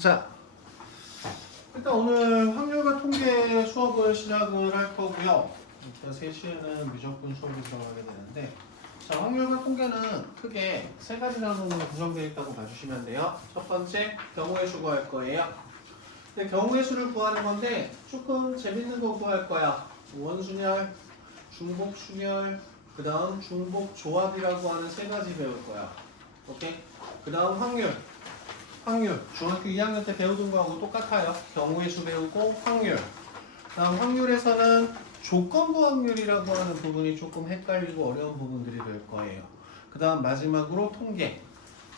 자, 일단 오늘 확률과 통계 수업을 시작을 할 거고요. 일단 3시에는 무조건 수업이 들어가게 되는데, 자, 확률과 통계는 크게 세 가지 단원으로 구성되어 있다고 봐주시면 돼요. 첫 번째, 경우의 수 구할 거예요. 근데 경우의 수를 구하는 건데 조금 재밌는 거 구할 거야. 원순열, 중복순열, 그 다음 중복조합이라고 하는 세 가지 배울 거야. 오케이? 그 다음 확률, 중학교 2학년 때 배우던 거하고 똑같아요. 경우의 수 배우고 확률. 다음 확률에서는 조건부 확률이라고 하는 부분이 조금 헷갈리고 어려운 부분들이 될 거예요. 그 다음 마지막으로 통계.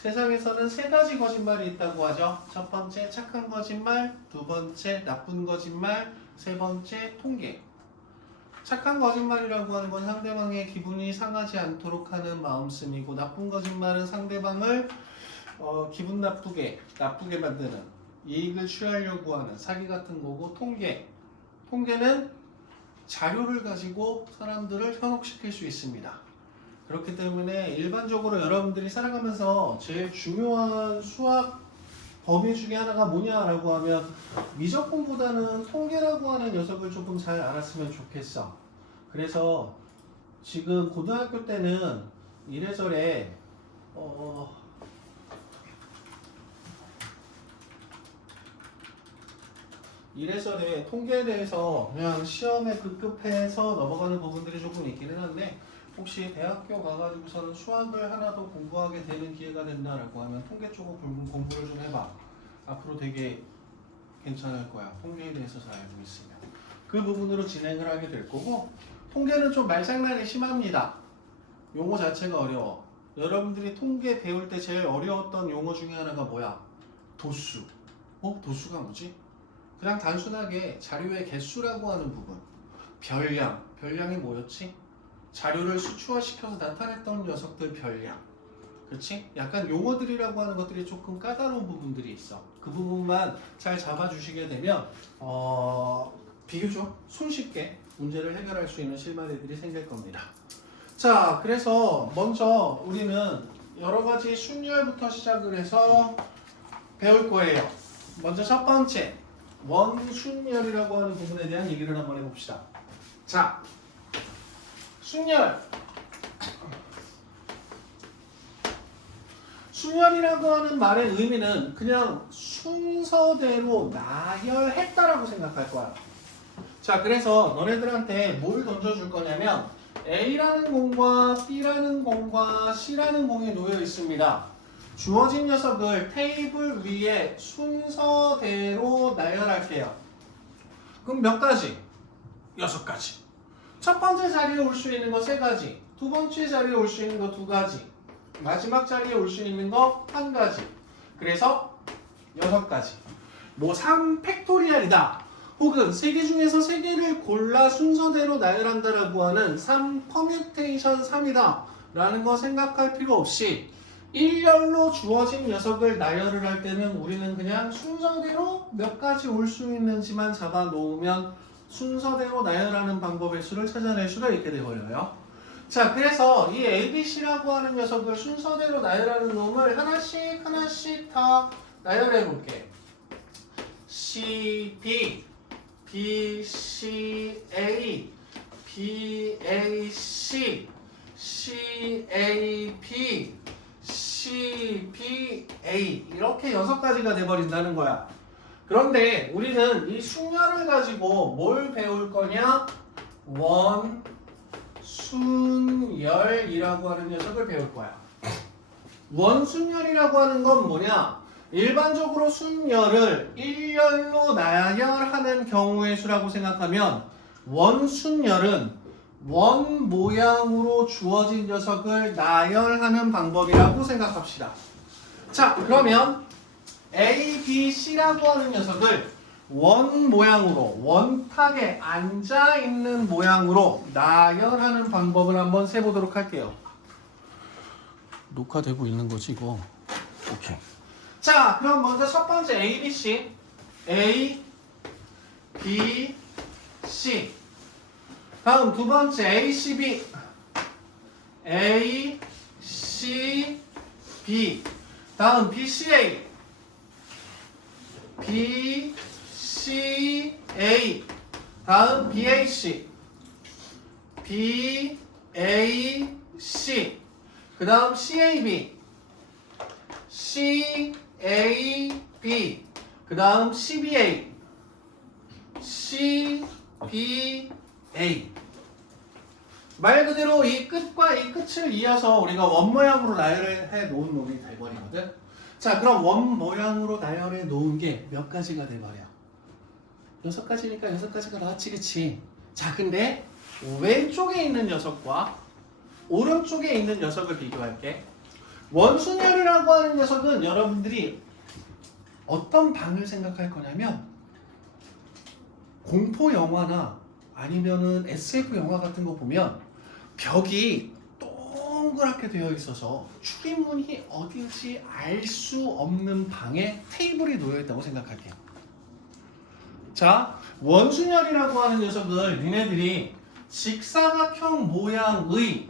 세상에서는 세 가지 거짓말이 있다고 하죠. 첫 번째 착한 거짓말, 두 번째 나쁜 거짓말, 세 번째 통계. 착한 거짓말이라고 하는 건 상대방의 기분이 상하지 않도록 하는 마음씀이고, 나쁜 거짓말은 상대방을 기분 나쁘게 만드는, 이익을 취하려고 하는 사기 같은 거고, 통계는 자료를 가지고 사람들을 현혹시킬 수 있습니다. 그렇기 때문에 일반적으로 여러분들이 살아가면서 제일 중요한 수학 범위 중에 하나가 뭐냐라고 하면 미적분보다는 통계라고 하는 녀석을 조금 잘 알았으면 좋겠어. 그래서 지금 고등학교 때는 이래저래 통계에 대해서 그냥 시험에 급급해서 넘어가는 부분들이 조금 있기는 한데, 혹시 대학교 가가지고서는 수학을 하나 더 공부하게 되는 기회가 된다라고 하면 통계 쪽으로 공부를 좀 해봐. 앞으로 되게 괜찮을 거야. 통계에 대해서 잘 알고 있으면. 그 부분으로 진행을 하게 될 거고, 통계는 좀 말장난이 심합니다. 용어 자체가 어려워. 여러분들이 통계 배울 때 제일 어려웠던 용어 중에 하나가 뭐야? 도수. 도수가 뭐지? 그냥 단순하게 자료의 개수라고 하는 부분. 별량이 뭐였지? 자료를 수치화시켜서 나타냈던 녀석들 별량. 그렇지? 약간 용어들이라고 하는 것들이 조금 까다로운 부분들이 있어. 그 부분만 잘 잡아주시게 되면 비교적 손쉽게 문제를 해결할 수 있는 실마리들이 생길 겁니다. 자, 그래서 먼저 우리는 여러 가지 순열부터 시작을 해서 배울 거예요. 먼저 첫 번째, 원순열이라고 하는 부분에 대한 얘기를 한번 해봅시다. 자, 순열이라고 하는 말의 의미는 그냥 순서대로 나열했다라고 생각할 거야. 자, 그래서 너네들한테 뭘 던져줄 거냐면 A라는 공과 B라는 공과 C라는 공이 놓여 있습니다. 주어진 녀석을 테이블 위에 순서대로 나열할게요. 그럼 몇 가지? 6가지. 첫 번째 자리에 올 수 있는 거 3가지, 두 번째 자리에 올 수 있는 거 2가지, 마지막 자리에 올 수 있는 거 1가지. 그래서 6가지. 뭐 3팩토리얼이다. 혹은 3개 중에서 3개를 골라 순서대로 나열한다라고 하는 3퍼뮤테이션 3이다 라는 거 생각할 필요 없이 일렬로 주어진 녀석을 나열을 할 때는 우리는 그냥 순서대로 몇 가지 올 수 있는지만 잡아 놓으면 순서대로 나열하는 방법의 수를 찾아낼 수가 있게 되어버려요. 자, 그래서 이 ABC라고 하는 녀석을 순서대로 나열하는 놈을 하나씩 다 나열해 볼게. CB, BCA, BAC, CAB, CBA 이렇게 6가지가 돼버린다는 거야. 그런데 우리는 이 순열을 가지고 뭘 배울 거냐? 원순열이라고 하는 녀석을 배울 거야. 원순열이라고 하는 건 뭐냐? 일반적으로 순열을 일렬로 나열하는 경우의 수라고 생각하면, 원순열은 원 모양으로 주어진 녀석을 나열하는 방법이라고 생각합시다. 자, 그러면 A, B, C라고 하는 녀석을 원 모양으로, 원탁에 앉아있는 모양으로 나열하는 방법을 한번 세보도록 할게요. 녹화되고 있는 거지 이거. 오케이. 자, 그럼 먼저 첫 번째 A, B, C. A, B, C. 다음 두 번째 A, C, B. A, C, B. 다음 B, C, A. B, C, A. 다음 BAC. B, A, C. 그 다음 CAB. C, A, B. 그 다음 CBA. C, B, A. 말 그대로 이 끝과 이 끝을 이어서 우리가 원 모양으로 나열해 놓은 놈이 돼버리거든. 자, 그럼 원 모양으로 나열해 놓은 게 몇 가지가 돼버려? 6가지니까 6가지가 나왔지, 그치? 자, 근데 왼쪽에 있는 녀석과 오른쪽에 있는 녀석을 비교할게. 원순열이라고 하는 녀석은 여러분들이 어떤 방을 생각할 거냐면 공포 영화나 아니면은 SF 영화 같은 거 보면 벽이 동그랗게 되어 있어서 출입문이 어딘지 알 수 없는 방에 테이블이 놓여 있다고 생각할게요. 자, 원순열이라고 하는 녀석을 니네들이 직사각형 모양의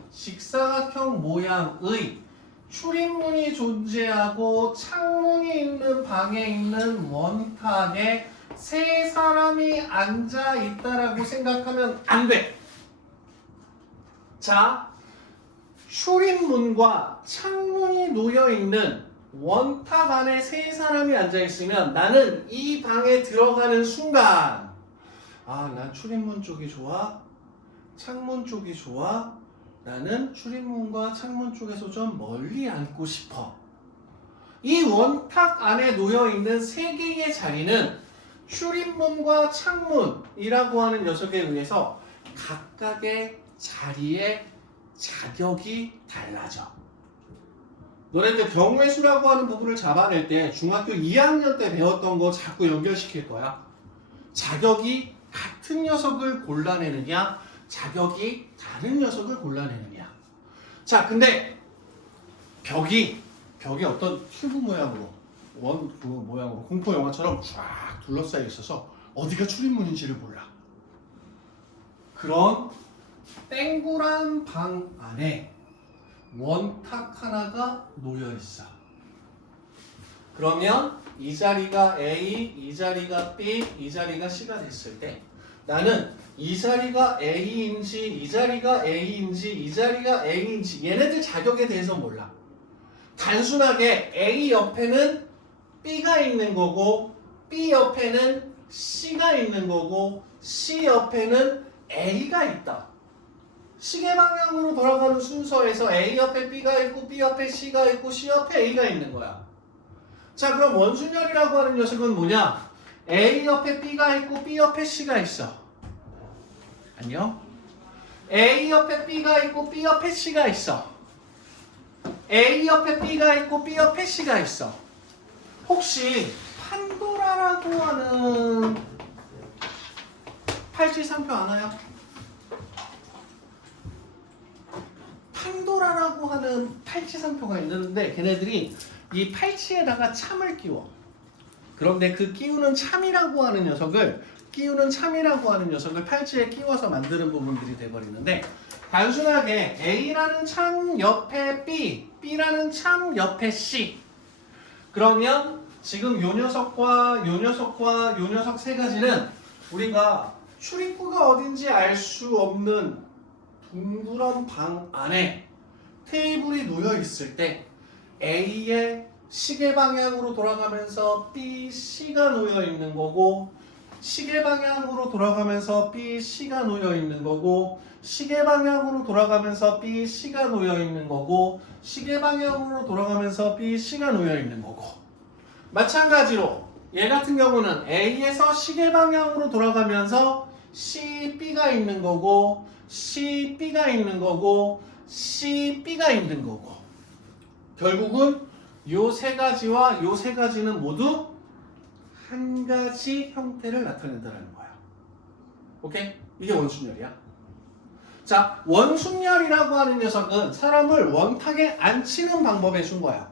출입문이 존재하고 창문이 있는 방에 있는 원탁에 세 사람이 앉아 있다라고 생각하면 안 돼. 자, 출입문과 창문이 놓여 있는 원탁 안에 세 사람이 앉아 있으면 나는 이 방에 들어가는 순간 난 출입문 쪽이 좋아? 창문 쪽이 좋아? 나는 출입문과 창문 쪽에서 좀 멀리 앉고 싶어. 이 원탁 안에 놓여 있는 세 개의 자리는 출입문과 창문이라고 하는 녀석에 의해서 각각의 자리의 자격이 달라져. 너네들 경우의 수라고 하는 부분을 잡아낼 때 중학교 2학년 때 배웠던 거 자꾸 연결시킬 거야. 자격이 같은 녀석을 골라내느냐, 자격이 다른 녀석을 골라내느냐. 자, 근데 벽이 어떤 큐브 모양으로 모양으로 공포 영화처럼 쫙 둘러싸여 있어서 어디가 출입문인지를 몰라. 그런 땡굴한 방 안에 원탁 하나가 놓여 있어. 그러면 이 자리가 A, 이 자리가 B, 이 자리가 C가 됐을 때 나는 이 자리가 A인지 이 자리가 A인지 이 자리가 A인지 얘네들 자격에 대해서 몰라. 단순하게 A 옆에는 B가 있는 거고 B 옆에는 C가 있는 거고 C 옆에는 A가 있다. 시계 방향으로 돌아가는 순서에서 A 옆에 B가 있고 B 옆에 C가 있고 C 옆에 A가 있는 거야. 자, 그럼 원순열이라고 하는 녀석은 뭐냐? A 옆에 B가 있고 B 옆에 C가 있어. 안녕? A 옆에 B가 있고 B 옆에 C가 있어. A 옆에 B가 있고 B 옆에 C가 있어. 혹시 판도라라고 하는 팔찌상표 아나요? 판도라라고 하는 팔찌상표가 있는데 걔네들이 이 팔찌에다가 참을 끼워. 그런데 그 끼우는 참이라고 하는 녀석을 팔찌에 끼워서 만드는 부분들이 돼버리는데 단순하게 A라는 참 옆에 B, B라는 참 옆에 C. 그러면 지금 요 녀석과 요 녀석 세 가지는 우리가 출입구가 어딘지 알 수 없는 둥그런 방 안에 테이블이 놓여 있을 때 A의 시계 방향으로 돌아가면서 B, C가 놓여 있는 거고 시계 방향으로 돌아가면서 B, C가 놓여 있는 거고 시계 방향으로 돌아가면서 B, C가 놓여 있는 거고 시계 방향으로 돌아가면서 B, C가 놓여 있는 거고 마찬가지로 얘 같은 경우는 A에서 시계 방향으로 돌아가면서 C, B가 있는 거고 C, B가 있는 거고 C, B가 있는 거고 결국은 요 세 가지와 요 세 가지는 모두 한 가지 형태를 나타낸다는 거야. 오케이? 이게 원순열이야. 자, 원순열이라고 하는 녀석은 사람을 원탁에 앉히는 방법에 준 거야.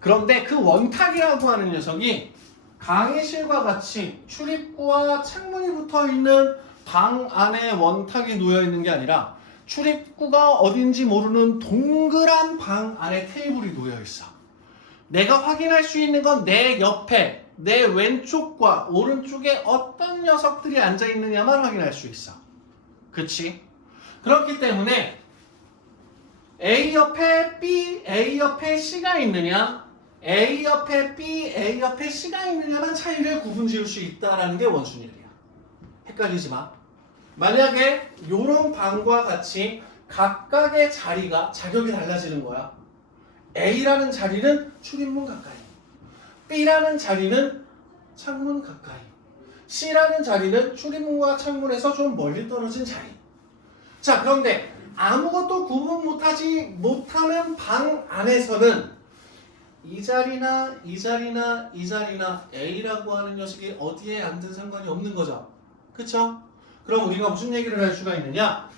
그런데 그 원탁이라고 하는 녀석이 강의실과 같이 출입구와 창문이 붙어있는 방 안에 원탁이 놓여있는 게 아니라 출입구가 어딘지 모르는 동그란 방 안에 테이블이 놓여있어. 내가 확인할 수 있는 건 내 옆에 내 왼쪽과 오른쪽에 어떤 녀석들이 앉아있느냐만 확인할 수 있어. 그치? 그렇기 때문에 A 옆에 B, A 옆에 C가 있느냐, A 옆에 B, A 옆에 C가 있느냐만 차이를 구분 지을 수 있다는 게 원순열이야. 헷갈리지 마. 만약에 이런 방과 같이 각각의 자격이 달라지는 거야. A라는 자리는 출입문 가까이, B라는 자리는 창문 가까이, C라는 자리는 출입문과 창문에서 좀 멀리 떨어진 자리. 자, 그런데 아무것도 구분 못하는 방 안에서는 이 자리나 이 자리나 이 자리나 A라고 하는 녀석이 어디에 앉든 상관이 없는 거죠. 그쵸? 그럼 우리가 무슨 얘기를 할 수가 있느냐?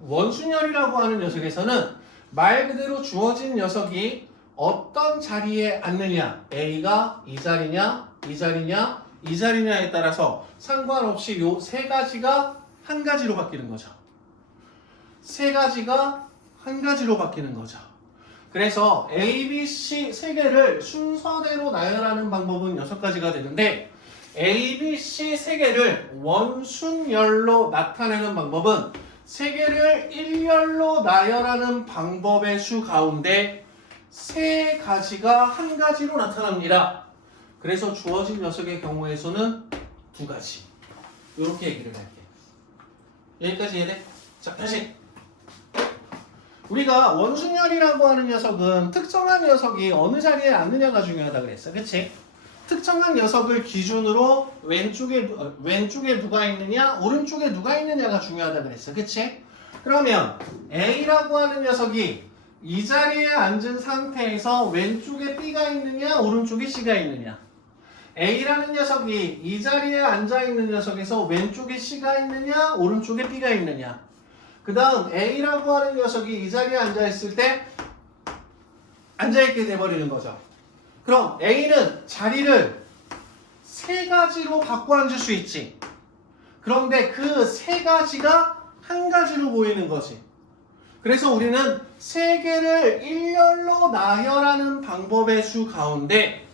원순열이라고 하는 녀석에서는 말 그대로 주어진 녀석이 어떤 자리에 앉느냐, A가 이 자리냐, 이 자리냐, 이 자리냐에 따라서 상관없이 요 세 가지가 한 가지로 바뀌는 거죠. 세 가지가 한 가지로 바뀌는 거죠. 그래서 A, B, C 세 개를 순서대로 나열하는 방법은 6가지가 되는데 A, B, C 세 개를 원순열로 나타내는 방법은 세 개를 일열로 나열하는 방법의 수 가운데 세 가지가 한 가지로 나타납니다. 그래서 주어진 녀석의 경우에서는 2가지. 이렇게 얘기를 할게. 여기까지 이해돼? 자, 다시. 우리가 원순열이라고 하는 녀석은 특정한 녀석이 어느 자리에 앉느냐가 중요하다 그랬어. 그치? 특정한 녀석을 기준으로 왼쪽에 누가 있느냐, 오른쪽에 누가 있느냐가 중요하다 그랬어. 그치? 그러면 A라고 하는 녀석이 이 자리에 앉은 상태에서 왼쪽에 B가 있느냐, 오른쪽에 C가 있느냐. A라는 녀석이 이 자리에 앉아있는 녀석에서 왼쪽에 C가 있느냐, 오른쪽에 B가 있느냐. 그 다음 A라고 하는 녀석이 이 자리에 앉아있을 때 앉아있게 돼버리는 거죠. 그럼 A는 자리를 세 가지로 바꿔 앉을 수 있지. 그런데 그 세 가지가 한 가지로 보이는 거지. 그래서 우리는 세 개를 일렬로 나열하는 방법의 수 가운데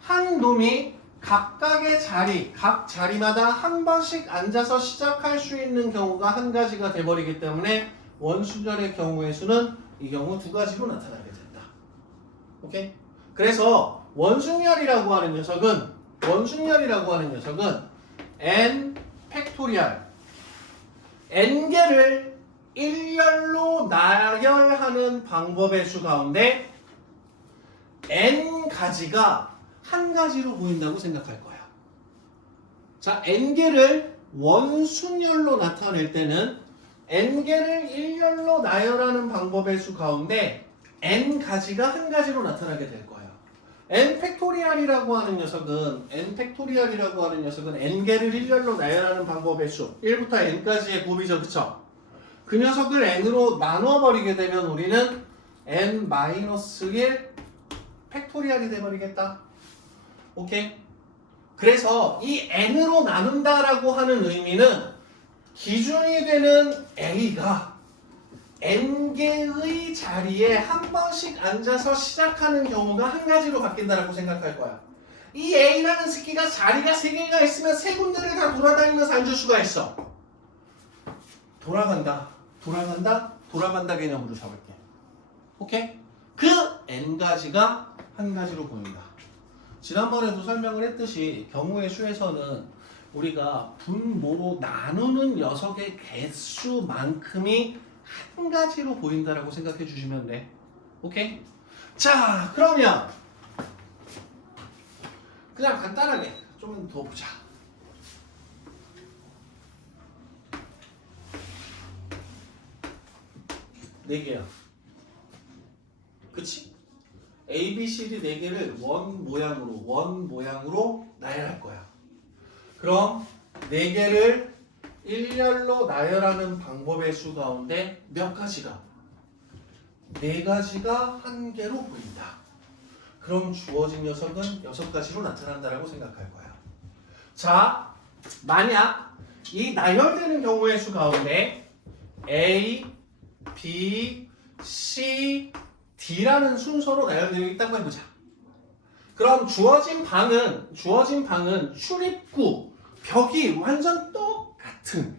한 놈이 각각의 자리, 각 자리마다 한 번씩 앉아서 시작할 수 있는 경우가 한 가지가 돼버리기 때문에 원순열의 경우의 수는 이 경우 2가지로 나타나게 된다. 오케이? 그래서 원순열이라고 하는 녀석은 n 팩토리얼 n개를 일렬로 나열하는 방법의 수 가운데 n가지가 한 가지로 보인다고 생각할 거야. 자, n개를 원순열로 나타낼 때는 n개를 일렬로 나열하는 방법의 수 가운데 n가지가 한 가지로 나타나게 될 거예요. n 팩토리얼이라고 하는 녀석은 n개를 일렬로 나열하는 방법의 수 1부터 n까지의 곱이죠. 그쵸? 그 녀석을 n으로 나눠버리게 되면 우리는 n-1 팩토리얼이 돼버리겠다. 오케이? 그래서 이 n으로 나눈다라고 하는 의미는 기준이 되는 A가 n개의 자리에 한 번씩 앉아서 시작하는 경우가 한 가지로 바뀐다라고 생각할 거야. 이 A라는 새끼가 자리가 3개가 있으면 3군데를 다 돌아다니면서 앉을 수가 있어. 돌아간다 개념으로 잡을게. 오케이? 그 n가지가 한 가지로 보인다. 지난번에도 설명을 했듯이 경우의 수에서는 우리가 분모로 나누는 녀석의 개수만큼이 한 가지로 보인다라고 생각해 주시면 돼. 오케이? 자, 그러면 그냥 간단하게 좀 더 보자. 네 개야. 그치? A, B, C, D 4개를 원 모양으로 나열할 거야. 그럼 4개를 일렬로 나열하는 방법의 수 가운데 몇 가지가? 4가지가 한 개로 보인다. 그럼 주어진 녀석은 6가지로 나타난다라고 생각할 거야. 자, 만약 이 나열되는 경우의 수 가운데 A, B, C, D라는 순서로 나열되어 있다고 해보자. 그럼 주어진 방은 출입구, 벽이 완전 똑같은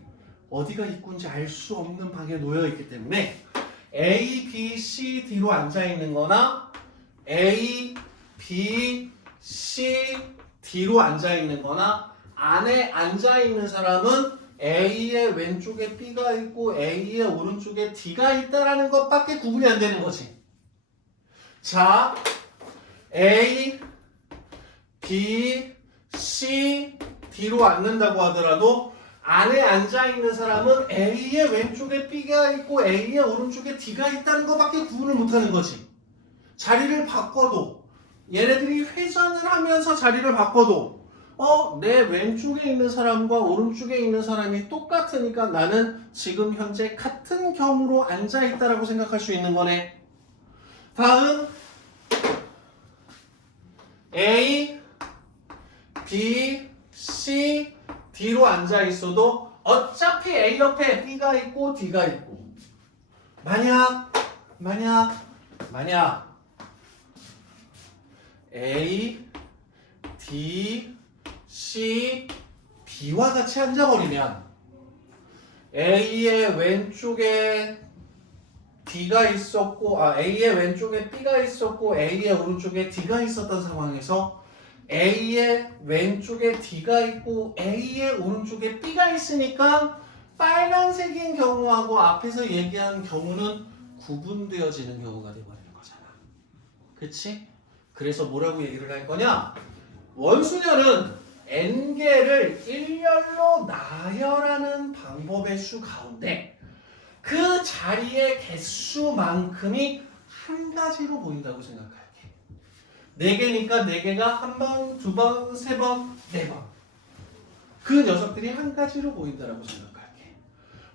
어디가 입구인지 알 수 없는 방에 놓여 있기 때문에 A, B, C, D로 앉아 있는 거나 A, B, C, D로 앉아 있는 거나 안에 앉아 있는 사람은 A의 왼쪽에 B가 있고 A의 오른쪽에 D가 있다라는 것밖에 구분이 안 되는 거지. 자, A, B, C, D로 앉는다고 하더라도 안에 앉아있는 사람은 A의 왼쪽에 B가 있고 A의 오른쪽에 D가 있다는 것밖에 구분을 못하는 거지. 자리를 바꿔도 얘네들이 회전을 하면서 자리를 바꿔도 내 왼쪽에 있는 사람과 오른쪽에 있는 사람이 똑같으니까 나는 지금 현재 같은 경우로 앉아있다라고 생각할 수 있는 거네. 다음 A, B, C, D로 앉아 있어도 어차피 A 옆에 B가 있고 D가 있고 만약 A, D, C, B와 같이 앉아버리면 A의 왼쪽에 D가 있었고 A의 왼쪽에 B가 있었고 A의 오른쪽에 D가 있었던 상황에서 A의 왼쪽에 D가 있고 A의 오른쪽에 B가 있으니까 빨간색인 경우하고 앞에서 얘기한 경우는 구분되어지는 경우가 되어버리는 거잖아. 그치? 그래서 뭐라고 얘기를 할 거냐? 원수열은 n개를 일렬로 나열하는 방법의 수 가운데 그 자리의 개수만큼이 한 가지로 보인다고 생각할게. 4개니까 4개가 한 번, 두 번, 세 번, 네 번. 그 녀석들이 한 가지로 보인다고 생각할게.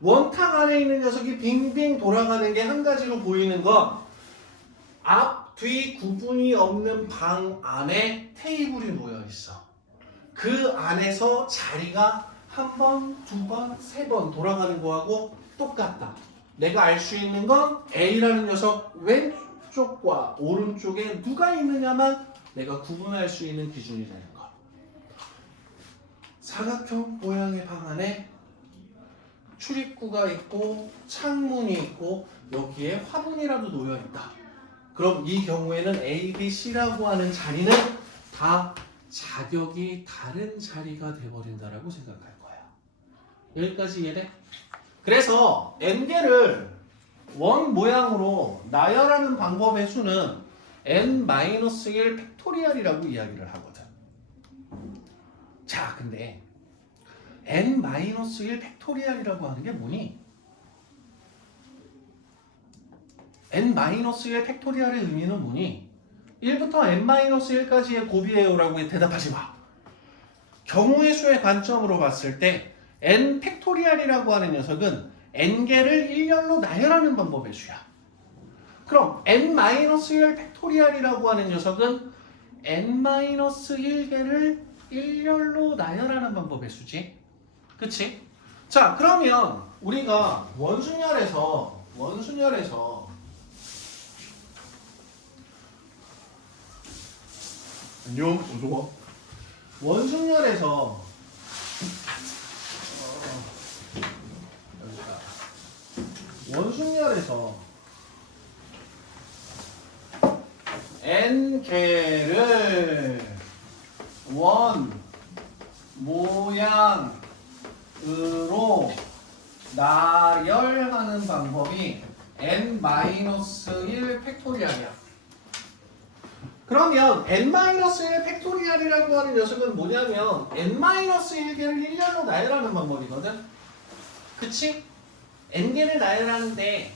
원탁 안에 있는 녀석이 빙빙 돌아가는 게 한 가지로 보이는 건 앞, 뒤 구분이 없는 방 안에 테이블이 놓여 있어. 그 안에서 자리가 한 번, 두 번, 세 번 돌아가는 거하고 똑같다. 내가 알 수 있는 건 A라는 녀석 왼쪽과 오른쪽에 누가 있느냐만 내가 구분할 수 있는 기준이 되는 거. 사각형 모양의 방 안에 출입구가 있고 창문이 있고 여기에 화분이라도 놓여 있다. 그럼 이 경우에는 A, B, C라고 하는 자리는 다 자격이 다른 자리가 돼버린다라고 생각할 거야. 여기까지 이해돼? 그래서 n개를 원 모양으로 나열하는 방법의 수는 n-1 팩토리얼이라고 이야기를 하거든. 자, 근데 n-1 팩토리얼이라고 하는 게 뭐니? n-1 팩토리얼의 의미는 뭐니? 1부터 n-1까지의 곱이에요라고 대답하지 마. 경우의 수의 관점으로 봤을 때 n 팩토리얼이라고 하는 녀석은 n개를 일렬로 나열하는 방법의 수야. 그럼 n-1 팩토리얼이라고 하는 녀석은 n-1개를 일렬로 나열하는 방법의 수지. 그치? 자, 그러면 우리가 원순열에서 안녕, 어서와. 원순열에서 n개를 원 모양으로 나열하는 방법이 n-1 팩토리얼이야. 그러면 n-1 팩토리얼이라고 하는 녀석은 뭐냐면 n-1개를 일렬로 나열하는 방법이거든. 그치? n개를 나열하는데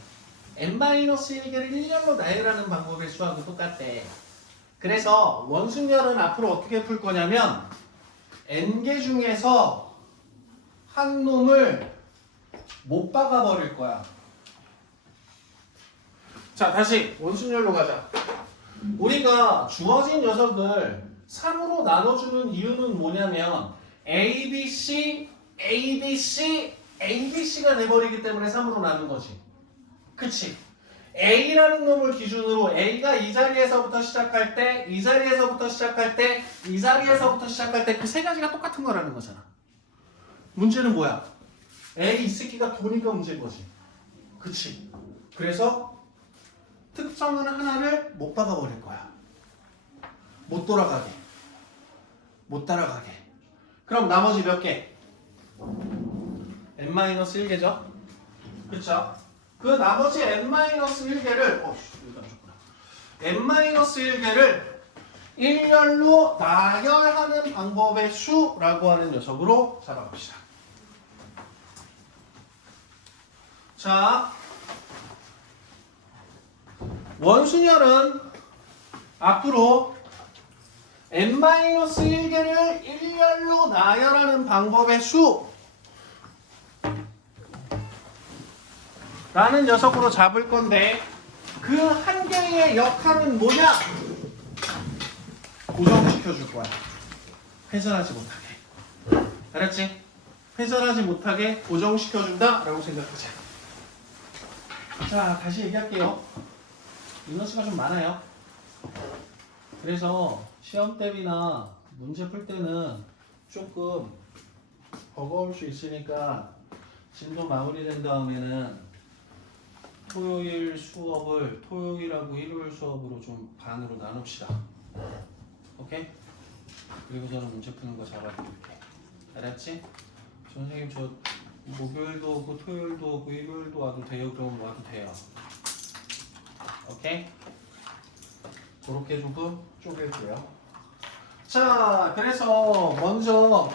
n-1개를 일렬로 나열하는 방법의 수하고 똑같대. 그래서 원순열은 앞으로 어떻게 풀 거냐면 n개 중에서 한 놈을 못 박아 버릴 거야. 자, 다시 원순열로 가자. 우리가 주어진 녀석을 3으로 나눠주는 이유는 뭐냐면 A, B, C, A, B, C, A, B, C가 돼버리기 때문에 3으로 나눈 거지. 그치? A라는 놈을 기준으로 A가 이 자리에서부터 시작할 때, 이 자리에서부터 시작할 때, 이 자리에서부터 시작할 때 그 세 가지가 똑같은 거라는 거잖아. 문제는 뭐야? A 이 새끼가 도니까 문제인 거지. 그치? 그래서 특정한 하나를 못 박아버릴 거야. 못 돌아가게. 못 따라가게. 그럼 나머지 몇 개? n-1개죠? 그쵸? 그 나머지 n-1개를 n-1개를 일렬로 나열하는 방법의 수라고 하는 녀석으로 잡아봅시다. 자, 원순열은 앞으로 n-1개를 일렬로 나열하는 방법의 수 라는 녀석으로 잡을 건데 그 한 개의 역할은 뭐냐? 고정시켜 줄 거야. 회전하지 못하게. 알았지? 회전하지 못하게 고정시켜 준다 라고 생각하자. 자, 다시 얘기할게요. 인원수가 좀 많아요. 그래서 시험 대비나 문제 풀 때는 조금 버거울 수 있으니까 진도 마무리된 다음에는 토요일 수업을 토요일하고 일요일 수업으로 좀 반으로 나눕시다. 오케이? 그리고 저는 문제 푸는 거 잡아드릴게. 알았지? 선생님 저 목요일도 오고 토요일도 오고 일요일도 와도 돼요? 그럼 와도 돼요. 오케이? 그렇게 조금 쪼갤게요. 자, 그래서 먼저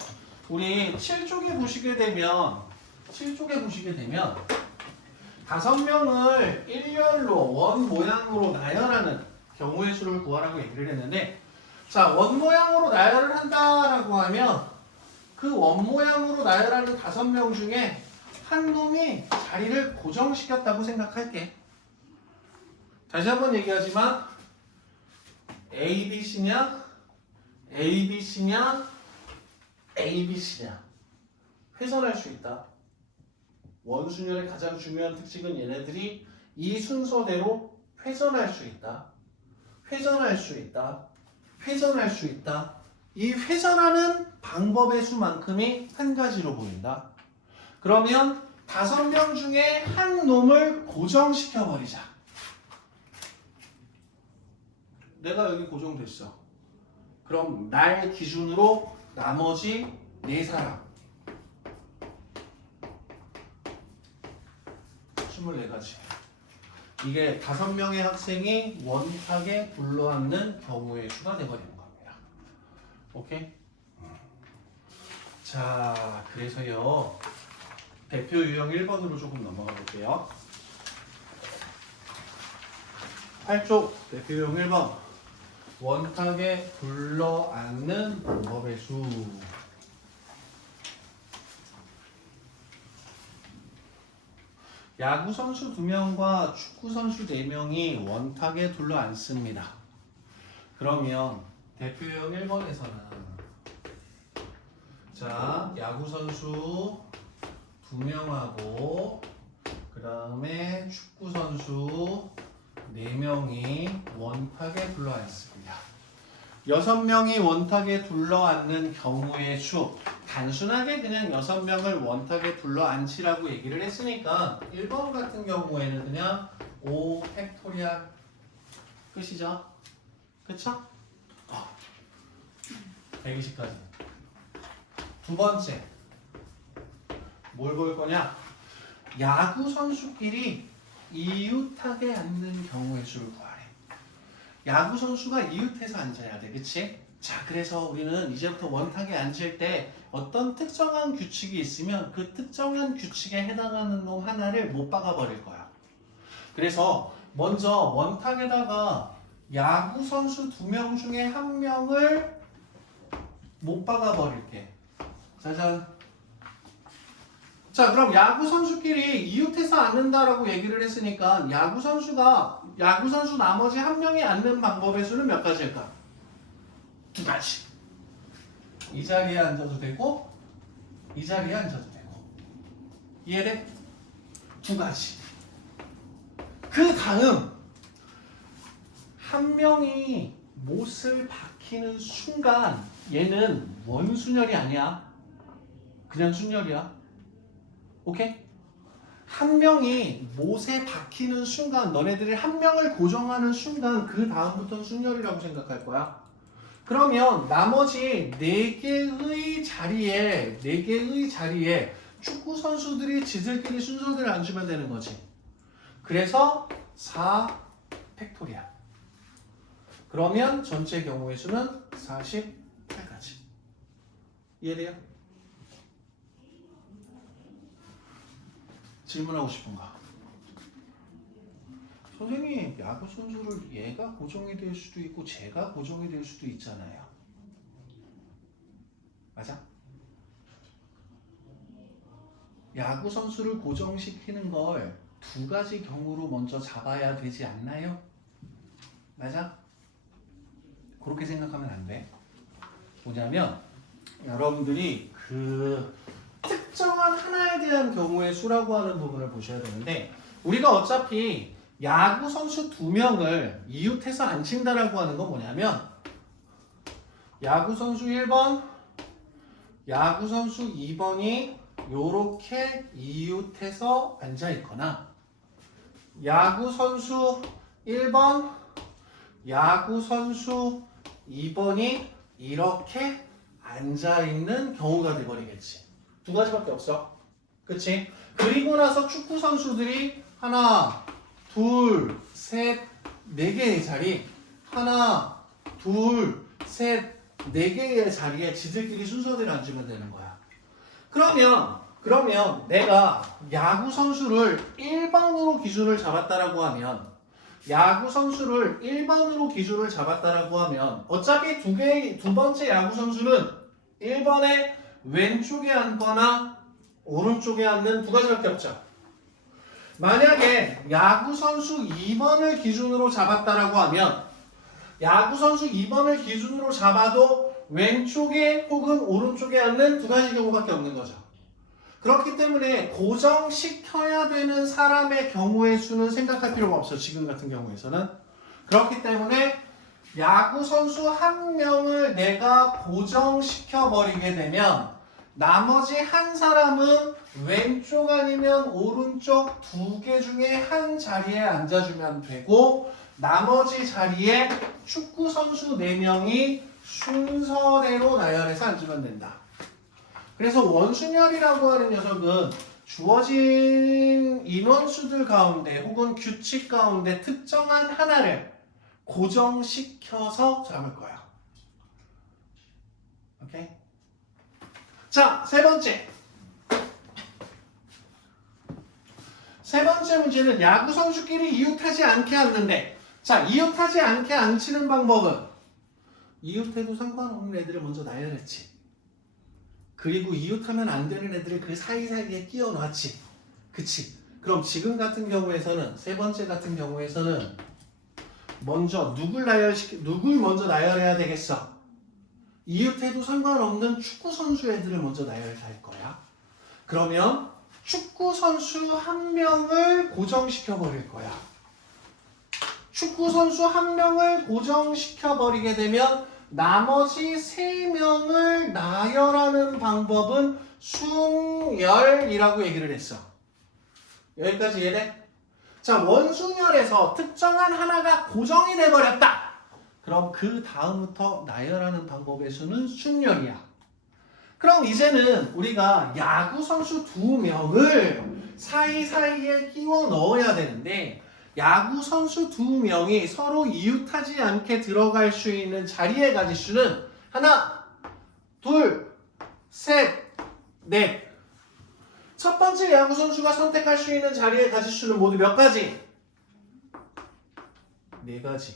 우리 7쪽에 보시게 되면 5명을 일렬로 원 모양으로 나열하는 경우의 수를 구하라고 얘기를 했는데, 자, 원 모양으로 나열을 한다라고 하면 그 원 모양으로 나열하는 5명 중에 한 놈이 자리를 고정시켰다고 생각할게. 다시 한번 얘기하지만 A, B, C냐? A, B, C냐? A, B, C냐? 회전할 수 있다. 원순열의 가장 중요한 특징은 얘네들이 이 순서대로 회전할 수 있다. 회전할 수 있다. 회전할 수 있다. 이 회전하는 방법의 수만큼이 한 가지로 보인다. 그러면 5명 중에 한 놈을 고정시켜버리자. 내가 여기 고정됐어. 그럼 날 기준으로 나머지 4사람 24가지. 이게 5명의 학생이 원탁에 불러앉는 경우의 수가 되어버리는 겁니다. 오케이? 자, 그래서요. 대표 유형 1번으로 조금 넘어가 볼게요. 8쪽 대표 유형 1번. 원탁에 불러앉는 방법의 수. 야구 선수 2명과 축구 선수 4명이 원탁에 둘러앉습니다. 그러면 대표형 1번에서는 자, 야구 선수 2명하고 그 다음에 축구 선수 4명이 원탁에 둘러앉습니다. 6명이 원탁에 둘러앉는 경우의 수. 단순하게 그냥 6명을 원탁에 둘러앉히라고 얘기를 했으니까 1번 같은 경우에는 그냥 5 팩토리얼 끝이죠? 그쵸? 120까지. 두 번째 뭘 볼 거냐? 야구 선수끼리 이웃하게 앉는 경우의 수를 구하래. 야구 선수가 이웃해서 앉아야 돼, 그치? 자, 그래서 우리는 이제부터 원탁에 앉을 때 어떤 특정한 규칙이 있으면 그 특정한 규칙에 해당하는 놈 하나를 못 박아버릴 거야. 그래서 먼저 원탁에다가 야구 선수 2명 중에 1명을 못 박아버릴게. 짜잔. 자, 그럼 야구 선수끼리 이웃해서 앉는다라고 얘기를 했으니까 야구 선수 나머지 1명이 앉는 방법의 수는 몇 가지일까? 2가지. 이 자리에 앉아도 되고 이 자리에 앉아도 되고. 이해돼? 2가지. 그 다음 한 명이 못을 박히는 순간 얘는 원순열이 아니야. 그냥 순열이야. 오케이? 한 명이 못에 박히는 순간 너네들이 한 명을 고정하는 순간 그 다음부터는 순열이라고 생각할 거야. 그러면 나머지 4개의 자리에 축구 선수들이 지들끼리 순서대로 앉으면 되는 거지. 그래서 4 팩토리얼. 그러면 전체 경우의 수는 48가지. 이해돼요? 질문하고 싶은 거. 선생님, 야구 선수를 얘가 고정이 될 수도 있고 쟤가 고정이 될 수도 있잖아요. 맞아? 야구 선수를 고정시키는 걸 2가지 경우로 먼저 잡아야 되지 않나요? 맞아? 그렇게 생각하면 안 돼. 뭐냐면 여러분들이 그 특정한 하나에 대한 경우의 수라고 하는 부분을 보셔야 되는데 우리가 어차피 야구 선수 2명을 이웃해서 안 친다라고 하는 건 뭐냐면 야구 선수 1번, 야구 선수 2번이 요렇게 이웃해서 앉아 있거나 야구 선수 1번, 야구 선수 2번이 이렇게 앉아 있는 경우가 돼버리겠지. 2가지밖에 없어. 그치? 그리고 나서 축구 선수들이 하나, 둘, 셋, 4개의 자리, 하나, 둘, 셋, 4개의 자리에 지들끼리 순서대로 앉으면 되는 거야. 그러면 내가 야구 선수를 1번으로 기준을 잡았다라고 하면 야구 선수를 1번으로 기준을 잡았다라고 하면 어차피 두 번째 야구 선수는 1번에 왼쪽에 앉거나 오른쪽에 앉는 2가지밖에 없죠. 만약에 야구 선수 2번을 기준으로 잡았다라고 하면 야구 선수 2번을 기준으로 잡아도 왼쪽에 혹은 오른쪽에 앉는 2가지 경우밖에 없는 거죠. 그렇기 때문에 고정시켜야 되는 사람의 경우의 수는 생각할 필요가 없어. 지금 같은 경우에서는. 그렇기 때문에 야구 선수 1명을 내가 고정시켜 버리게 되면 나머지 한 사람은 왼쪽 아니면 오른쪽 2개 중에 한 자리에 앉아주면 되고 나머지 자리에 축구 선수 4명이 순서대로 나열해서 앉으면 된다. 그래서 원순열이라고 하는 녀석은 주어진 인원수들 가운데 혹은 규칙 가운데 특정한 하나를 고정시켜서 잡을 거야. 오케이? 자, 세 번째 문제는 야구 선수끼리 이웃하지 않게 앉는데 자, 이웃하지 않게 앉히는 방법은 이웃해도 상관없는 애들을 먼저 나열했지. 그리고 이웃하면 안 되는 애들을 그 사이사이에 끼워 놨지. 그치? 그럼 지금 같은 경우에서는 세 번째 같은 경우에서는 먼저 누굴 먼저 나열해야 되겠어? 이웃해도 상관없는 축구 선수 애들을 먼저 나열할 거야. 그러면 축구 선수 1명을 고정시켜 버릴 거야. 축구 선수 1명을 고정시켜 버리게 되면 나머지 3명을 나열하는 방법은 순열이라고 얘기를 했어. 여기까지 이해돼? 자, 원순열에서 특정한 하나가 고정이 돼버렸다. 그럼 그 다음부터 나열하는 방법의 수는 순열이야. 그럼 이제는 우리가 야구 선수 2명을 사이사이에 끼워 넣어야 되는데 야구 선수 2명이 서로 이웃하지 않게 들어갈 수 있는 자리의 가지수는 하나, 둘, 셋, 넷. 첫 번째 야구 선수가 선택할 수 있는 자리의 가지수는 모두 몇 가지? 4가지.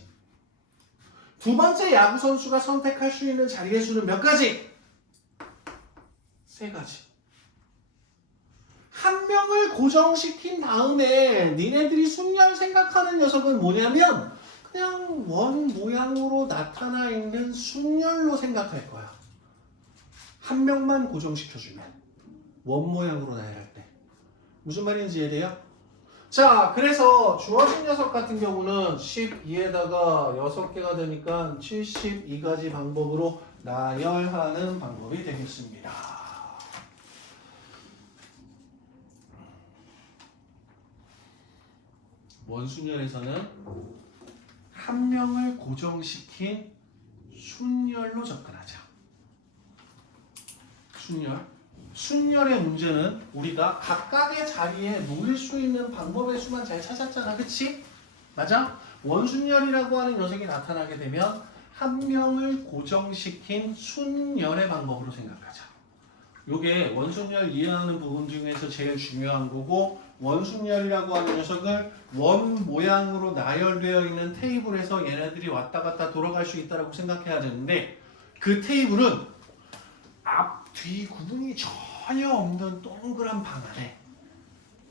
두 번째 야구 선수가 선택할 수 있는 자리의 수는 몇 가지? 3가지. 1명을 고정시킨 다음에 니네들이 순열 생각하는 녀석은 뭐냐면 그냥 원 모양으로 나타나 있는 순열로 생각할 거야. 1명만 고정시켜주면 원 모양으로 나열할 때 무슨 말인지 이해돼요? 자, 그래서 주어진 녀석 같은 경우는 12에다가 6개가 되니까 72가지 방법으로 나열하는 방법이 되겠습니다. 원순열에서는 한 명을 고정시킨 순열로 접근하자. 순열의 문제는 우리가 각각의 자리에 놓일 수 있는 방법의 수만 잘 찾았잖아. 그치? 맞아? 원순열이라고 하는 녀석이 나타나게 되면 한 명을 고정시킨 순열의 방법으로 생각하자. 요게 원순열 이해하는 부분 중에서 제일 중요한 거고, 원순열이라고 하는 녀석을 원 모양으로 나열되어 있는 테이블에서 얘네들이 왔다 갔다 돌아갈 수 있다고 생각해야 되는데, 그 테이블은 앞, 뒤 구분이 전혀 없는 동그란 방 안에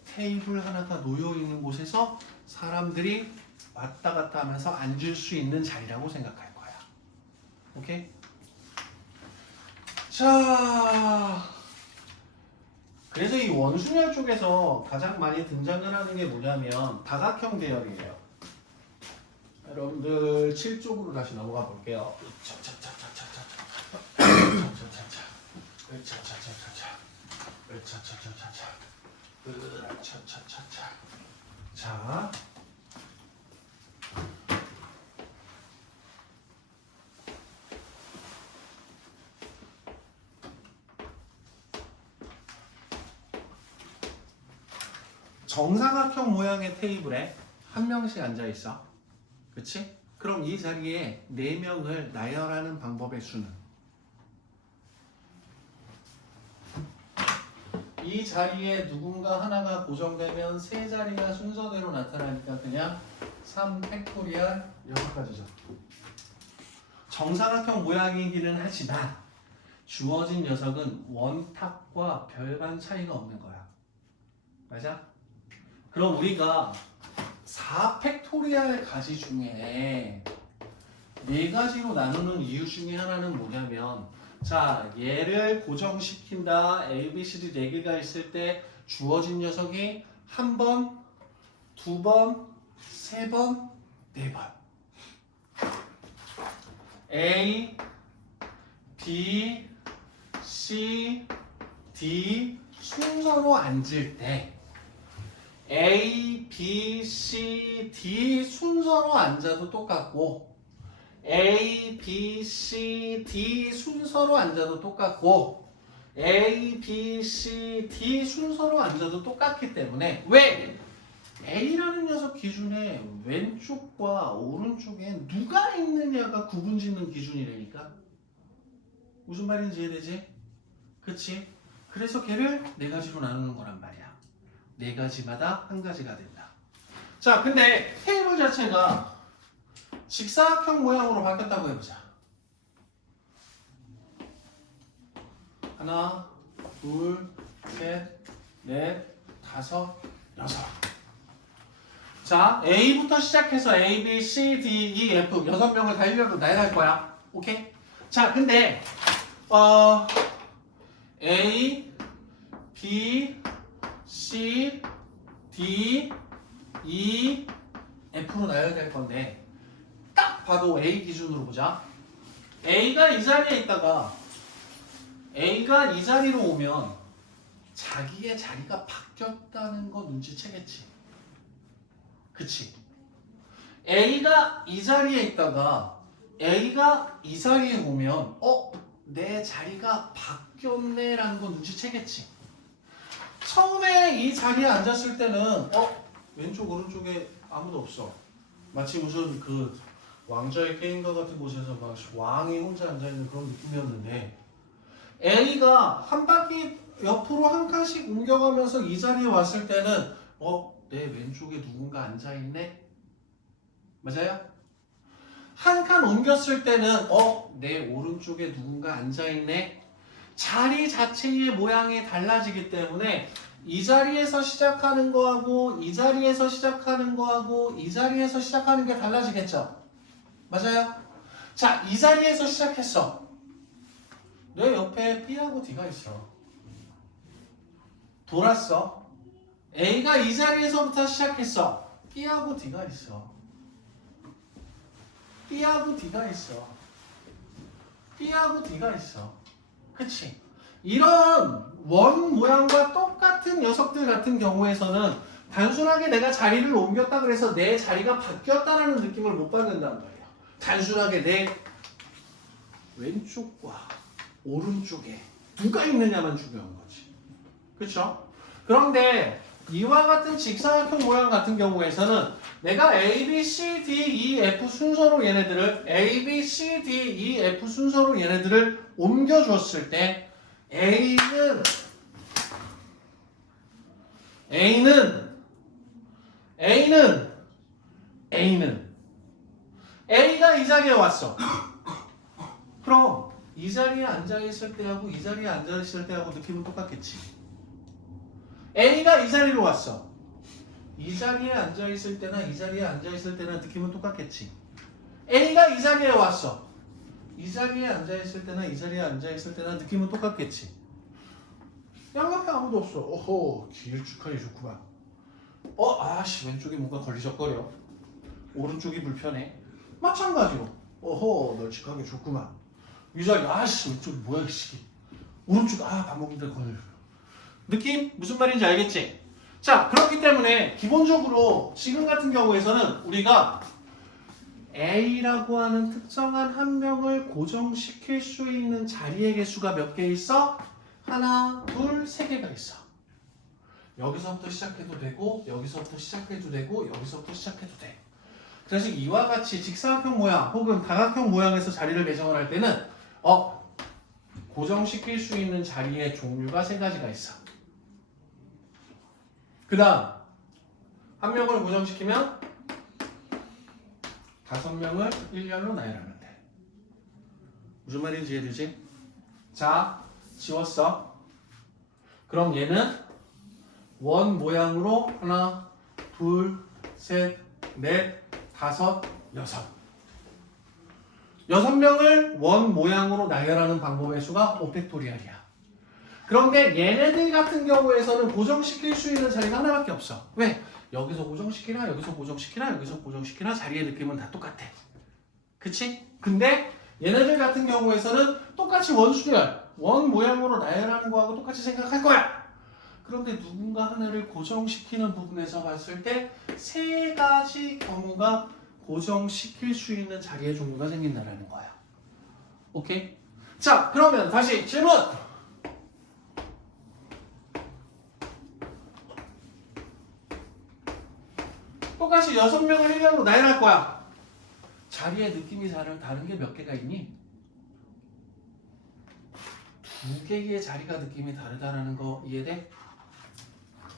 테이블 하나가 놓여 있는 곳에서 사람들이 왔다 갔다 하면서 앉을 수 있는 자리라고 생각할 거야. 오케이? 자, 그래서 이 원순열 쪽에서 가장 많이 등장을 하는 게 뭐냐면 다각형 계열이에요. 여러분들 7쪽으로 다시 넘어가 볼게요. 자, 정사각형 모양의 테이블에 한 명씩 앉아 있어. 그치? 그럼 이 자리에 4명을 나열하는 방법의 수는? 이 자리에 누군가 하나가 고정되면 세 자리가 순서대로 나타나니까 그냥 3팩토리얼 6가지죠. 정사각형 모양이기는 하지만 주어진 녀석은 원탁과 별반 차이가 없는 거야. 맞아? 그럼 우리가 4팩토리얼 가지 중에 4가지로 나누는 이유 중에 하나는 뭐냐면, 자, 얘를 고정시킨다. A, B, C, D 4개가 있을 때 주어진 녀석이 한 번, 2번, 3번, 4번. A, B, C, D 순서로 앉을 때 A, B, C, D 순서로 앉아도 똑같고, A, B, C, D 순서로 앉아도 똑같고, A, B, C, D 순서로 앉아도 똑같기 때문에, 왜? A라는 녀석 기준에 왼쪽과 오른쪽에 누가 있느냐가 구분짓는 기준이라니까. 무슨 말인지 이해되지? 그치? 그래서 걔를 4가지로 나누는 거란 말이야. 4가지마다 한 가지가 된다. 자, 근데 테이블 자체가 직사각형 모양으로 바뀌었다고 해보자. 하나, 둘, 셋, 넷, 다섯, 여섯. 자, A부터 시작해서 A, B, C, D, E, F 6명을 다 일렬로 나열할 거야. 오케이? 자, 근데 A, B, C, D, E, F로 나열될 건데, 딱 봐도 A 기준으로 보자. A가 이 자리에 있다가 A가 이 자리로 오면 자기의 자리가 바뀌었다는 거 눈치채겠지. 그치? A가 이 자리에 있다가 A가 이 자리에 오면 내 자리가 바뀌었네 라는 거 눈치채겠지. 처음에 이 자리에 앉았을 때는 왼쪽 오른쪽에 아무도 없어. 마치 무슨 그 왕좌의 게임과 같은 곳에서 막 왕이 혼자 앉아있는 그런 느낌이었는데, A가 한 바퀴 옆으로 한 칸씩 옮겨가면서 이 자리에 왔을 때는 내 왼쪽에 누군가 앉아있네? 맞아요? 한 칸 옮겼을 때는 내 오른쪽에 누군가 앉아있네? 자리 자체의 모양이 달라지기 때문에 이 자리에서 시작하는 거하고 이 자리에서 시작하는 거하고 이 자리에서 시작하는 게 달라지겠죠? 맞아요? 자, 이 자리에서 시작했어. 내 옆에 B하고 D가 있어. 돌았어. A가 이 자리에서부터 시작했어. B하고 D가 있어. B하고 D가 있어. B하고 D가 있어. 그치? 이런 원 모양과 똑같은 녀석들 같은 경우에서는 단순하게 내가 자리를 옮겼다 그래서 내 자리가 바뀌었다라는 느낌을 못 받는단 말이야. 단순하게 내 왼쪽과 오른쪽에 누가 있느냐만 중요한 거지. 그쵸? 그런데 이와 같은 직사각형 모양 같은 경우에서는 내가 A, B, C, D, E, F 순서로 얘네들을 A, B, C, D, E, F 순서로 얘네들을 옮겨줬을 때 A는 A가 이 자리에 왔어. 그럼 이 자리에 앉아있을 때하고 이 자리에 앉아있을 때하고 느낌은 똑같겠지. A가 이 자리로 왔어. 이 자리에 앉아있을 때나 이 자리에 앉아있을 때나 느낌은 똑같겠지. A가 이 자리에 왔어. 이 자리에 앉아있을 때나 이 자리에 앉아있을 때나 느낌은 똑같겠지. 양옆에 아무도 없어. 오호, 길쭉하니 좋구만. 아씨, 왼쪽이 뭔가 걸리적거려. 오른쪽이 불편해. 마찬가지로. 오호, 널찍하게 좋구만. 이 자리, 아씨, 왼쪽이 뭐야, 이 시기. 오른쪽, 밥 먹는데 걸려. 느낌? 무슨 말인지 알겠지? 자, 그렇기 때문에 기본적으로 지금 같은 경우에서는 우리가 A라고 하는 특정한 한 명을 고정시킬 수 있는 자리의 개수가 몇 개 있어? 하나, 둘, 세 개가 있어. 여기서부터 시작해도 되고 여기서부터 시작해도 되고 여기서부터 시작해도 돼. 그래서 이와 같이 직사각형 모양 혹은 다각형 모양에서 자리를 배정을 할 때는 고정시킬 수 있는 자리의 종류가 세 가지가 있어. 그 다음 한 명을 고정시키면 5명을 1년로 나열하면 돼. 무슨 말인지 이해되지? 자, 지웠어. 그럼 얘는 원 모양으로 하나, 둘, 셋, 넷, 다섯, 여섯. 6명을 원 모양으로 나열하는 방법의 수가 5팩토리얼이야. 그런데 얘네들 같은 경우에서는 고정시킬 수 있는 자리가 하나밖에 없어. 왜? 여기서 고정시키나 여기서 고정시키나 여기서 고정시키나 자리의 느낌은 다 똑같아. 그치? 근데 얘네들 같은 경우에서는 똑같이 원수열, 원 모양으로 나열하는 거하고 똑같이 생각할 거야. 그런데 누군가 하나를 고정시키는 부분에서 봤을 때 세 가지 경우가 고정시킬 수 있는 자리의 종류가 생긴다는 거야. 오케이? 자, 그러면 다시 질문! 똑같이 6명을 1년으로 나열할 거야. 자리의 느낌이 다른 게 몇 개가 있니? 2개의 자리가 느낌이 다르다는 거 이해돼?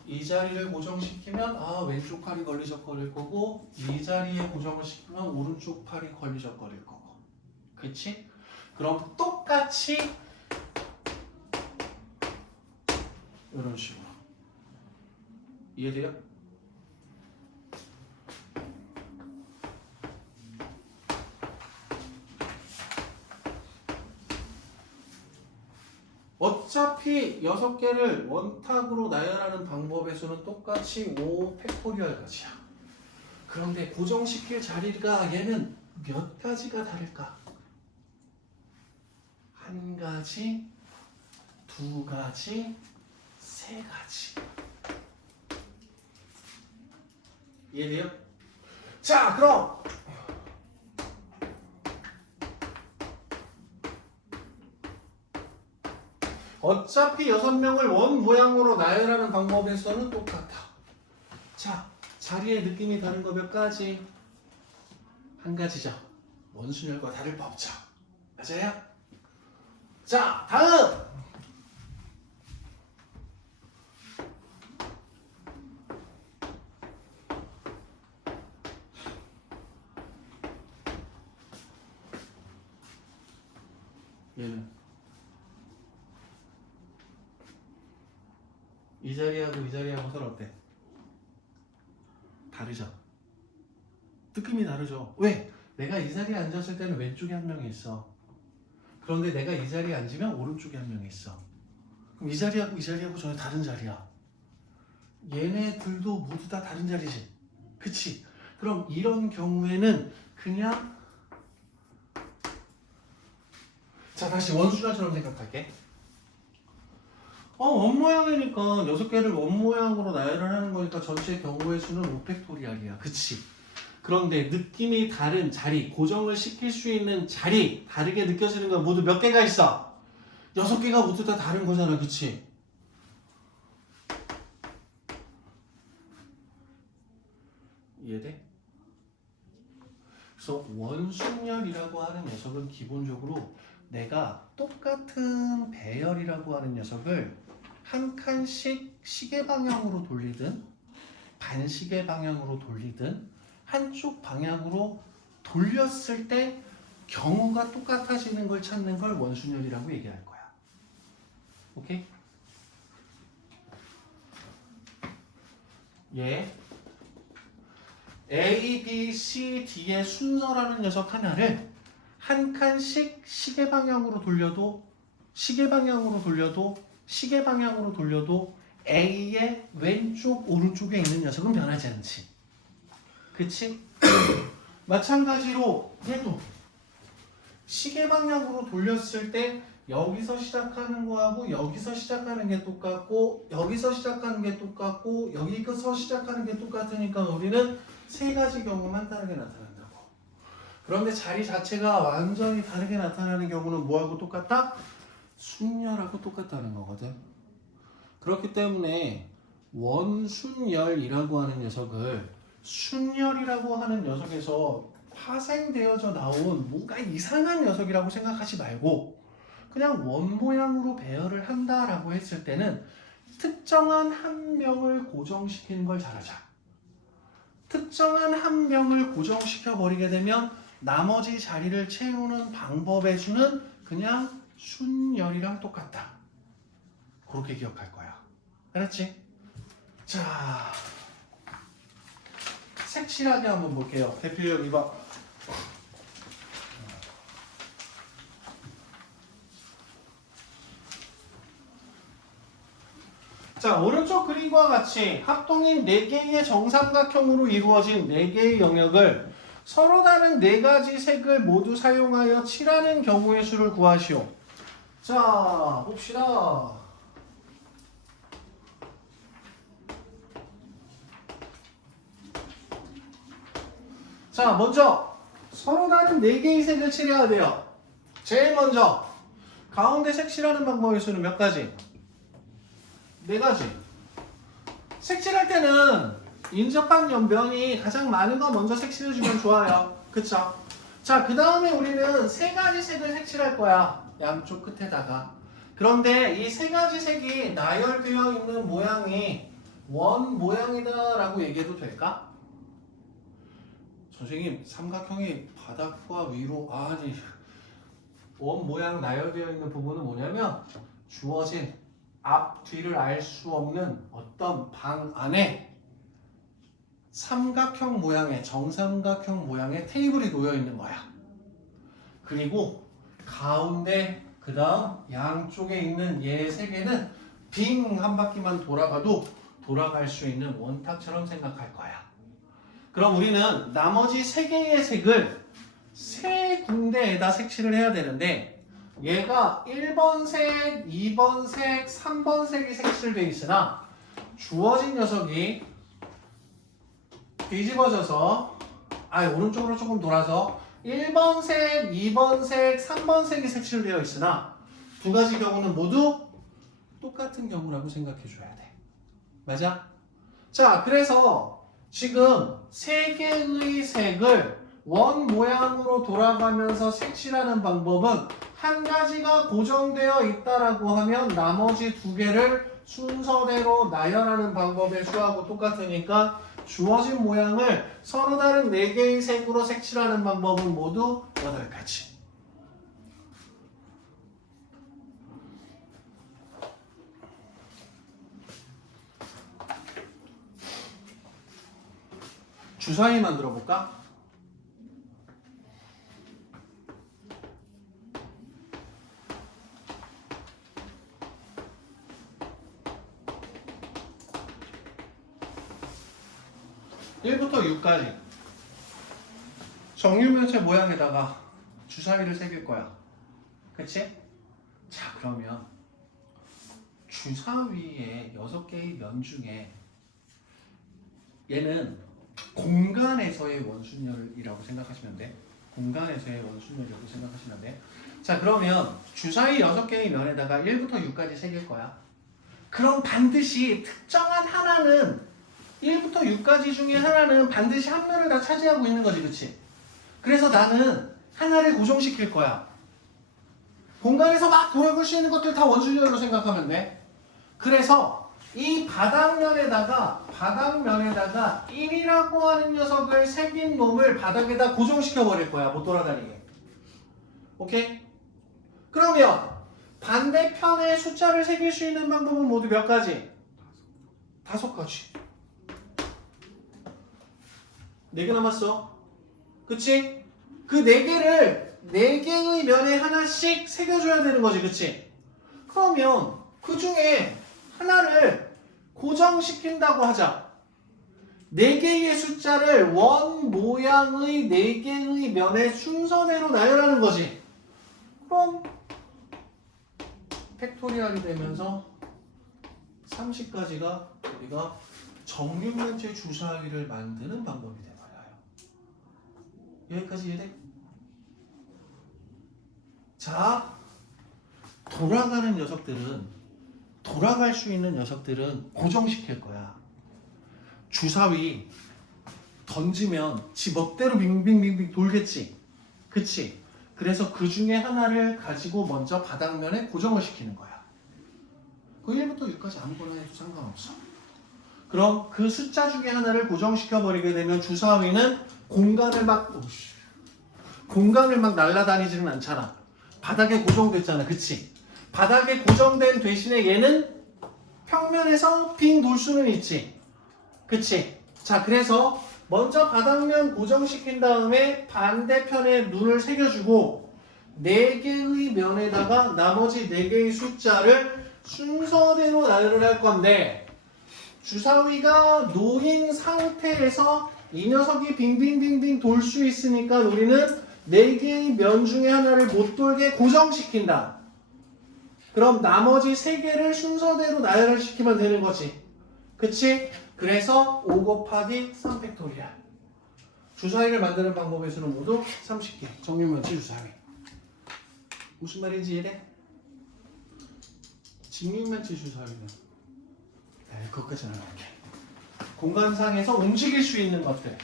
이 자리를 고정시키면 왼쪽 팔이 걸리적거릴 거고 이 자리에 고정을 시키면 오른쪽 팔이 걸리적거릴 거고. 그치? 그럼 똑같이 이런 식으로 이해돼요? 어차피 6개를 원탁으로 나열하는 방법의 수는 똑같이 5팩토리얼 가지야. 그런데 고정시킬 자리가 얘는 몇 가지가 다를까? 1가지, 2가지, 3가지. 이해돼요? 자, 그럼 어차피 6명을 원 모양으로 나열하는 방법에서는 똑같아. 자, 자리의 느낌이 다른 거 몇 가지? 1가지죠. 원순열과 다를 바 없죠. 맞아요? 자, 다음! 얘는 이 자리하고 이 자리하고 서로 어때? 다르죠? 느낌이 다르죠? 왜? 내가 이 자리에 앉았을 때는 왼쪽에 한 명이 있어. 그런데 내가 이 자리에 앉으면 오른쪽에 한 명이 있어. 그럼 이 자리하고 이 자리하고 전혀 다른 자리야. 얘네들도 모두 다 다른 자리지. 그치? 그럼 이런 경우에는 그냥 자 다시 원수자처럼 생각할게. 원모양이니까 6개를 원모양으로 나열을 하는 거니까 전체 경우의 수는 5팩토리알이야. 그치? 그런데 느낌이 다른 자리, 고정을 시킬 수 있는 자리, 다르게 느껴지는 건 모두 몇 개가 있어? 6개가 모두 다 다른 거잖아. 그치? 이해돼? 그래서 원순열이라고 하는 녀석은 기본적으로 내가 똑같은 배열이라고 하는 녀석을 한 칸씩 시계 방향으로 돌리든 반시계 방향으로 돌리든 한쪽 방향으로 돌렸을 때 경우가 똑같아지는 걸 찾는 걸 원순열이라고 얘기할 거야. 오케이? 예. A, B, C, D의 순서라는 녀석 하나를 한 칸씩 시계 방향으로 돌려도 A의 왼쪽 오른쪽에 있는 녀석은 변하지 않지. 그치? 마찬가지로 얘도 시계 방향으로 돌렸을 때 여기서 시작하는 거하고 여기서 시작하는 게 똑같고 여기서 시작하는 게 똑같고 여기서 시작하는 게 똑같으니까 우리는 세 가지 경우만 다르게 나타난다고. 그런데 자리 자체가 완전히 다르게 나타나는 경우는 뭐하고 똑같다? 순열하고 똑같다는 거거든. 그렇기 때문에 원순열이라고 하는 녀석을 순열이라고 하는 녀석에서 파생되어져 나온 뭔가 이상한 녀석이라고 생각하지 말고 그냥 원모양으로 배열을 한다라고 했을 때는 특정한 한 명을 고정시키는 걸 잘하자. 특정한 한 명을 고정시켜 버리게 되면 나머지 자리를 채우는 방법의 수는 그냥 순열이랑 똑같다. 그렇게 기억할 거야. 알았지? 자, 색칠하게 한번 볼게요. 대표역 2번. 자, 오른쪽 그림과 같이 합동인 4개의 정삼각형으로 이루어진 4개의 영역을 서로 다른 4가지 색을 모두 사용하여 칠하는 경우의 수를 구하시오. 자, 봅시다. 자, 먼저 서로 다른 4개의 색을 칠해야 돼요. 제일 먼저 가운데 색칠하는 방법의 수는 몇 가지? 4가지. 색칠할 때는 인접한 면이 가장 많은 거 먼저 색칠해주면 좋아요. 그쵸? 자, 그 다음에 우리는 3가지 색을 색칠할 거야. 양쪽 끝에다가. 그런데 이 3가지 색이 나열되어 있는 모양이 원 모양이다 라고 얘기해도 될까? 선생님, 삼각형이 바닥과 위로 아니 원 모양 나열되어 있는 부분은 뭐냐면 주어진 앞, 뒤를 알 수 없는 어떤 방 안에 삼각형 모양의 정삼각형 모양의 테이블이 놓여 있는 거야. 그리고 가운데 그 다음 양쪽에 있는 얘 3개는 빙 한 바퀴만 돌아가도 돌아갈 수 있는 원탁처럼 생각할 거야. 그럼 우리는 나머지 3개의 색을 3군데에다 색칠을 해야 되는데 얘가 1번 색, 2번 색, 3번 색이 색칠되어 있으나 주어진 녀석이 뒤집어져서 오른쪽으로 조금 돌아서 1번 색, 2번 색, 3번 색이 색칠되어 있으나 2가지 경우는 모두 똑같은 경우라고 생각해 줘야 돼. 맞아? 자, 그래서 지금 3개의 색을 원 모양으로 돌아가면서 색칠하는 방법은 한 가지가 고정되어 있다라고 하면 나머지 2개를 순서대로 나열하는 방법의 수하고 똑같으니까 주어진 모양을 서로 다른 4개의 색으로 색칠하는 방법은 모두 8가지. 주사위 만들어 볼까? 1부터 6까지 정육면체 모양에다가 주사위를 새길 거야. 그치? 자, 그러면 주사위의 6개의 면 중에 얘는 공간에서의 원순열이라고 생각하시면 돼. 공간에서의 원순열이라고 생각하시면 돼. 자, 그러면 주사위 6개의 면에다가 1부터 6까지 새길 거야. 그럼 반드시 특정한 하나는 1부터 6까지 중에 하나는 반드시 한 면을 다 차지하고 있는 거지, 그치? 그래서 나는 하나를 고정시킬 거야. 공간에서 막 돌아볼 수 있는 것들 다 원순열로 생각하면 돼. 그래서 이 바닥면에다가 1이라고 하는 녀석을 새긴 놈을 바닥에다 고정시켜 버릴 거야. 못 돌아다니게. 오케이? 그러면 반대편에 숫자를 새길 수 있는 방법은 모두 몇 가지? 5가지. 4개 남았어. 그치? 그 4개의 면에 하나씩 새겨줘야 되는 거지. 그치? 그러면 그 중에 하나를 고정시킨다고 하자. 4개의 숫자를 원 모양의 4개의 면의 순서대로 나열하는 거지. 그럼 팩토리얼이 되면서 30까지가 우리가 정육면체 주사위를 만드는 방법이 돼버려요. 여기까지 이해돼? 자, 돌아가는 녀석들은, 돌아갈 수 있는 녀석들은 고정시킬 거야. 주사위 던지면 지 멋대로 빙빙빙빙 돌겠지. 그치? 그래서 그 중에 하나를 가지고 먼저 바닥면에 고정을 시키는 거야. 그 1부터 6까지 아무거나 해도 상관없어. 그럼 그 숫자 중에 하나를 고정시켜버리게 되면 주사위는 공간을 막 날아다니지는 않잖아. 바닥에 고정됐잖아. 그치? 바닥에 고정된 대신에 얘는 평면에서 빙 돌 수는 있지. 그치? 자, 그래서 먼저 바닥면 고정시킨 다음에 반대편에 눈을 새겨주고 4개의 면에다가 나머지 4개의 숫자를 순서대로 나열을 할 건데, 주사위가 놓인 상태에서 이 녀석이 빙빙빙빙 돌 수 있으니까 우리는 4개의 면 중에 하나를 못 돌게 고정시킨다. 그럼 나머지 3개를 순서대로 나열을 시키면 되는 거지. 그치? 그래서 5 곱하기 3팩토리얼. 주사위를 만드는 방법의 수는 모두 30개. 정육면체 주사위. 무슨 말인지 이해돼? 직육면체 주사위는 그것까지는 알게. 공간상에서 움직일 수 있는 것들.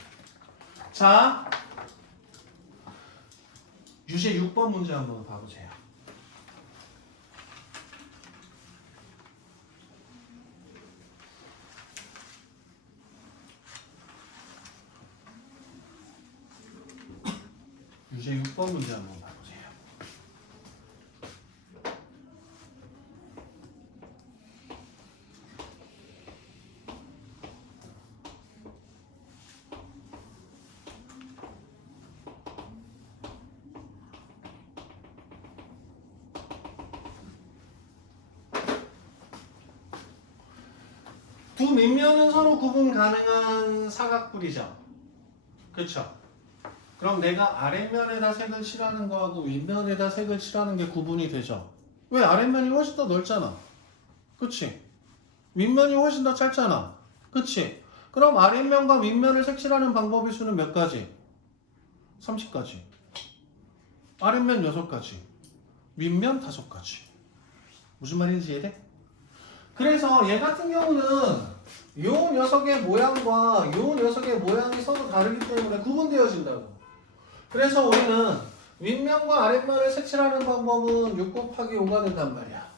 자, 유제 6번 문제 한번 봐보세요. 유제 6번 문제 한번 봐보세요. 두 밑면은 서로 구분 가능한 사각뿔이죠. 그쵸? 그럼 내가 아랫면에다 색을 칠하는 거하고 윗면에다 색을 칠하는 게 구분이 되죠. 왜? 아랫면이 훨씬 더 넓잖아. 그치? 윗면이 훨씬 더 짧잖아. 그치? 그럼 아랫면과 윗면을 색칠하는 방법의 수는 몇 가지? 30가지. 아랫면 6가지. 윗면 5가지. 무슨 말인지 이해돼? 그래서 얘 같은 경우는 요 녀석의 모양과 요 녀석의 모양이 서로 다르기 때문에 구분되어진다고. 그래서 우리는 윗면과 아랫면을 색칠하는 방법은 6 곱하기 5가 된단 말이야.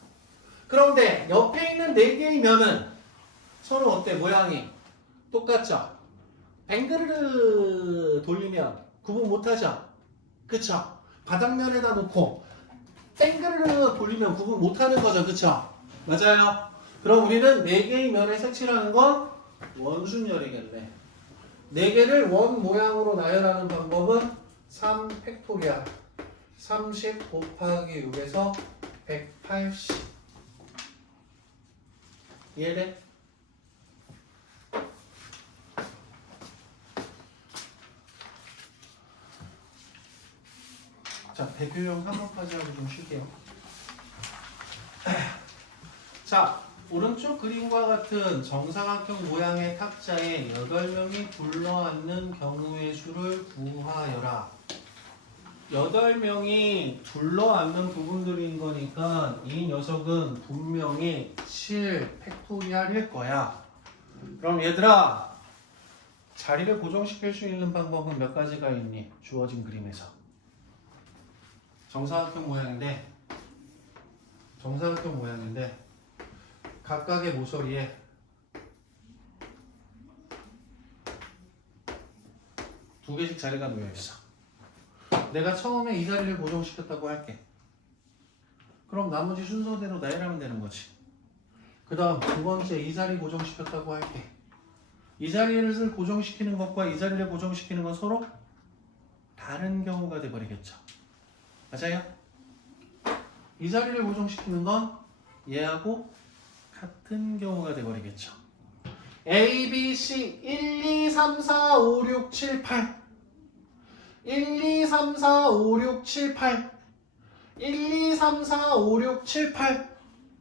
그런데 옆에 있는 4개의 면은 서로 어때? 모양이 똑같죠? 뱅그르르 돌리면 구분 못하죠? 그쵸? 바닥면에다 놓고 뱅그르르 돌리면 구분 못하는 거죠. 그쵸? 맞아요. 그럼 우리는 4개의 면에 색칠하는 건 원순열이겠네. 4개를 원 모양으로 나열하는 방법은 3팩토리얼. 30 곱하기 6에서 180. 이해돼? 대표용 3번까지 하고 좀 쉴게요. 자, 오른쪽 그림과 같은 정사각형 모양의 탁자에 8명이 둘러앉는 경우의 수를 구하여라. 8명이 둘러앉는 부분들인 거니까 이 녀석은 분명히 7 팩토리얼일 거야. 그럼 얘들아, 자리를 고정시킬 수 있는 방법은 몇 가지가 있니? 주어진 그림에서. 정사각형 모양인데 각각의 모서리에 두 개씩 자리가 놓여 있어. 내가 처음에 이 자리를 고정시켰다고 할게. 그럼 나머지 순서대로 나열하면 되는 거지. 그 다음 두 번째 이 자리 고정시켰다고 할게. 이 자리를 고정시키는 것과 이 자리를 고정시키는 건 서로 다른 경우가 돼버리겠죠. 맞아요? 이 자리를 고정시키는 건 얘하고 같은 경우가 돼버리겠죠. A, B, C 1, 2, 3, 4, 5, 6, 7, 8 1, 2, 3, 4, 5, 6, 7, 8 1, 2, 3, 4, 5, 6, 7, 8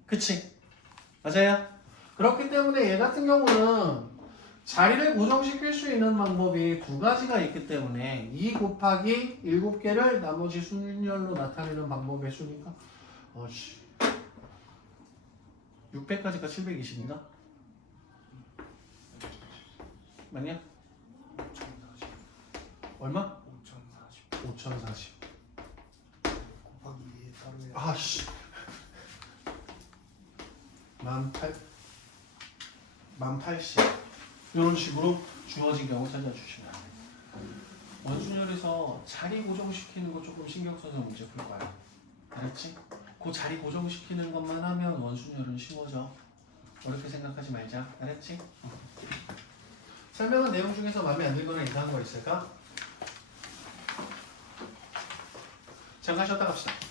그치? 맞아요? 그렇기 때문에 얘 같은 경우는 자리를 고정시킬 수 있는 방법이 두 가지가 있기 때문에 2 곱하기 7개를 나머지 순열로 나타내는 방법의 수니까 600까지가 720인가? 맞냐? 5040 얼마? 5040 5040 곱하기 2에 따로 해야 아씨 1080 이런 식으로 주어진 경우 찾아주시면 돼요. 원순열에서 자리 고정시키는 거 조금 신경 써서 문제 풀 거야. 알았지? 그 자리 고정시키는 것만 하면 원순열은 쉬워져. 어렵게 생각하지 말자. 알았지? 설명한 내용 중에서 마음에 안 들거나 이상한 거 있을까? 잠깐 쉬었다 갑시다.